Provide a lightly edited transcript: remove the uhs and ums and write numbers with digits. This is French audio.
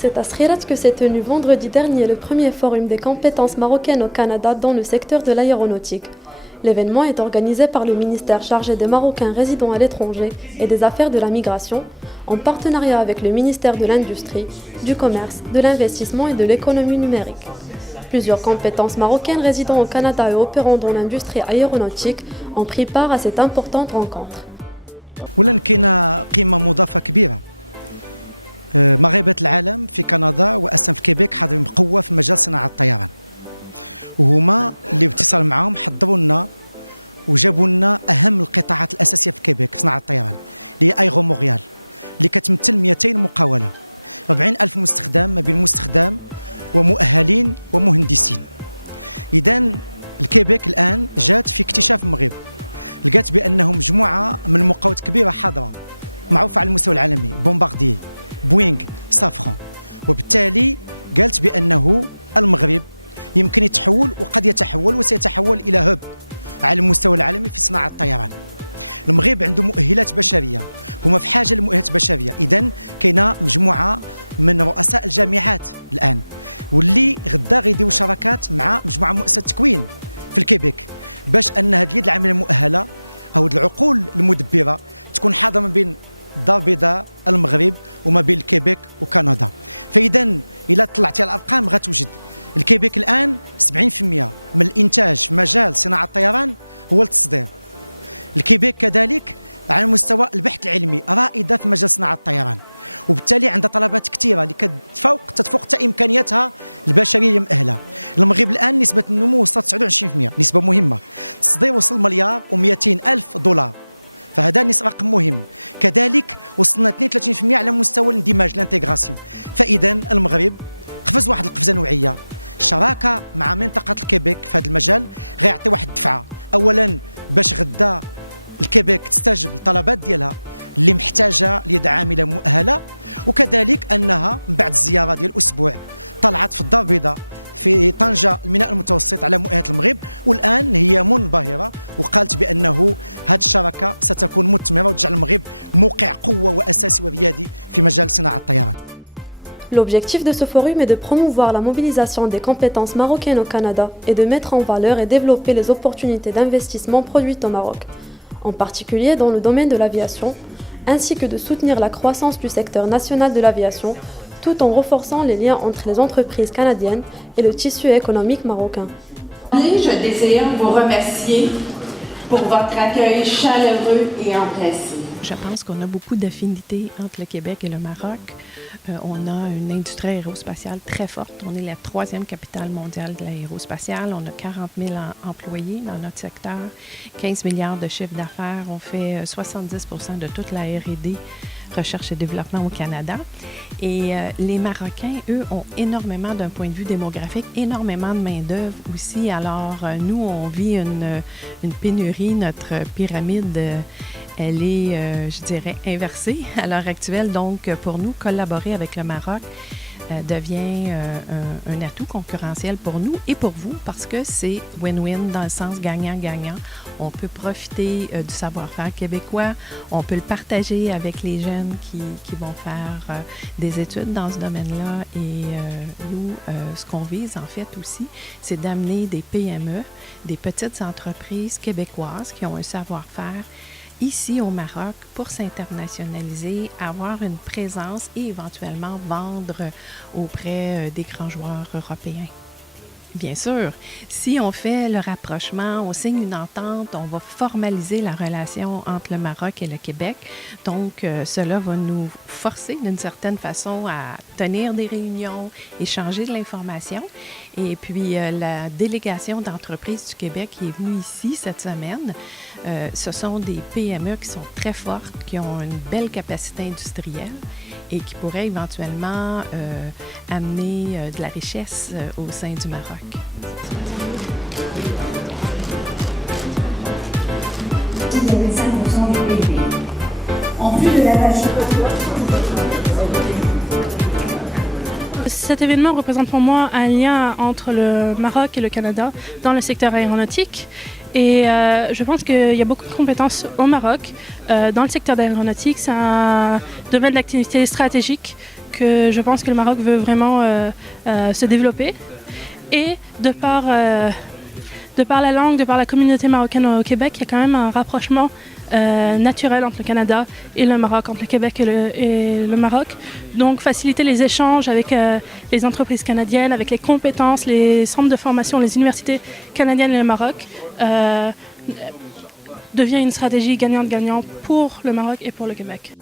C'est à Srirat que s'est tenu vendredi dernier le premier forum des compétences marocaines au Canada dans le secteur de l'aéronautique. L'événement est organisé par le ministère chargé des Marocains résidant à l'étranger et des Affaires de la Migration, en partenariat avec le ministère de l'Industrie, du Commerce, de l'Investissement et de l'Économie numérique. Plusieurs compétences marocaines résidant au Canada et opérant dans l'industrie aéronautique ont pris part à cette importante rencontre. مغاربة العالم في كندا وأساسا في كيبيك حاضرين بقوة في مجال صناعة الطيران، وهما اللي باتصال معهم حضروا لنا وجابوا لنا أهم القطاعات الأساسية في كيبيك في صناعة الطيران اللي هي أيغو مونريال اللي كتمثل 200 مقاولة، 40,000 مستخدم ما بين مستخدم ومؤهلين ومهندسين. إذا الكيبيك الآن جات في اكتشاف المغرب، لقات بأنه مجموعة من المقاولات كبيرة حاضرة معروفة على المستوى العالمي، بومبارديي، بوينغ، سافران، وبالتالي قالت بأنه المغرب يمكن يتحول وقد يتحول وسيتحول إلى هب على المستوى العالمي في صناعة الطيران. المغرب عنده مؤهلات بشرية، هما في حاجة لمؤهلات بشرية، إذن كاينة مجموعة من رؤساء الجامعات الآن واللي غدا غيديروا شراكات مع مجموعة من مؤسسات التكوين في الكيبيك باش أن هذه اليد العاملة المؤهلة أو العقول المدبرة تكون حاضرة ما بين الدار البيضاء المغرب وما بين الكيبيك وكندا. فإذا إلا طلعتي على الأرقام غتوجد الكيبيك الآن 70% من الإنتاج في مجال صناعة الطيران هو التصدير. الكيبيك كذلك على مستوى البحث العلمي رائدة في مجال صناعة الطيران، وبالتالي عندها طلبات كثيرة اللي تتفوق حتى إمكانياتها البشرية المؤهلة. المغرب الآن نسبة النمو وصلت 29%، نسبة مهمة. التصدير وصل مليار و200 ألف دولار، فهذا رقم مهم. كذلك وصلنا 32% على مستوى الاندماج الانتيغراسيون. فإذا المغرب قفز واحد القفزة نوعية. الشراكة مع منطقة الكيبيك في هذا المجال غيعطي واحد الدفعة، أولا باش غدا الكيبيك تستجب للطلبات ديالها اللي محتاجة ليد عاملة مؤهلة، وكذلك أنها من بعد الزيارة ديال الأسبوع طلعت في الدار البيضاء في طنجة الميناء المتوسط على مؤهلة المغرب، والآن هي منبهرة وقالت بأنه هذه الشراكة ستكون مثمرة وتجعل المغرب موقع قوة وأساسي وريادي في مجال صناعة الطيران. L'objectif de ce forum est de promouvoir la mobilisation des compétences marocaines au Canada et de mettre en valeur et développer les opportunités d'investissement produites au Maroc, en particulier dans le domaine de l'aviation, ainsi que de soutenir la croissance du secteur national de l'aviation, tout en renforçant les liens entre les entreprises canadiennes et le tissu économique marocain. Je désire vous remercier pour votre accueil chaleureux et empressé. Je pense qu'on a beaucoup d'affinités entre le Québec et le Maroc. On a une industrie aérospatiale très forte. On est la 3e capitale mondiale de l'aérospatiale. On a 40 000 employés dans notre secteur, 15 milliards de chiffre d'affaires. On fait 70% de toute la R&D, recherche et développement au Canada. Et les Marocains, eux, ont énormément, d'un point de vue démographique, énormément de main-d'œuvre aussi. Alors, nous, on vit une pénurie. Notre pyramide, elle est, je dirais, inversée à l'heure actuelle. Donc, pour nous, collaborer avec le Maroc devient un atout concurrentiel pour nous et pour vous parce que c'est win-win dans le sens gagnant-gagnant. On peut profiter du savoir-faire québécois, on peut le partager avec les jeunes qui vont faire des études dans ce domaine-là et nous, ce qu'on vise en fait aussi, c'est d'amener des PME, des petites entreprises québécoises qui ont un savoir-faire ici au Maroc pour s'internationaliser, avoir une présence et éventuellement vendre auprès des grands joueurs européens. Bien sûr, si on fait le rapprochement, on signe une entente, on va formaliser la relation entre le Maroc et le Québec. Donc, cela va nous forcer d'une certaine façon à tenir des réunions, échanger de l'information. Et puis, la délégation d'entreprises du Québec qui est venue ici cette semaine, ce sont des PME qui sont très fortes, qui ont une belle capacité industrielle et qui pourraient éventuellement amener de la richesse au sein du Maroc. En plus de la Cet événement représente pour moi un lien entre le Maroc et le Canada dans le secteur aéronautique. Et je pense qu'il y a beaucoup de compétences au Maroc dans le secteur de l'aéronautique. C'est un domaine d'activité stratégique que je pense que le Maroc veut vraiment se développer. Et de par la langue, de par la communauté marocaine au Québec, il y a quand même un rapprochement naturel entre le Canada et le Maroc, entre le Québec et le Maroc. Donc faciliter les échanges avec les entreprises canadiennes, avec les compétences, les centres de formation, les universités canadiennes et le Maroc devient une stratégie gagnante-gagnant pour le Maroc et pour le Québec.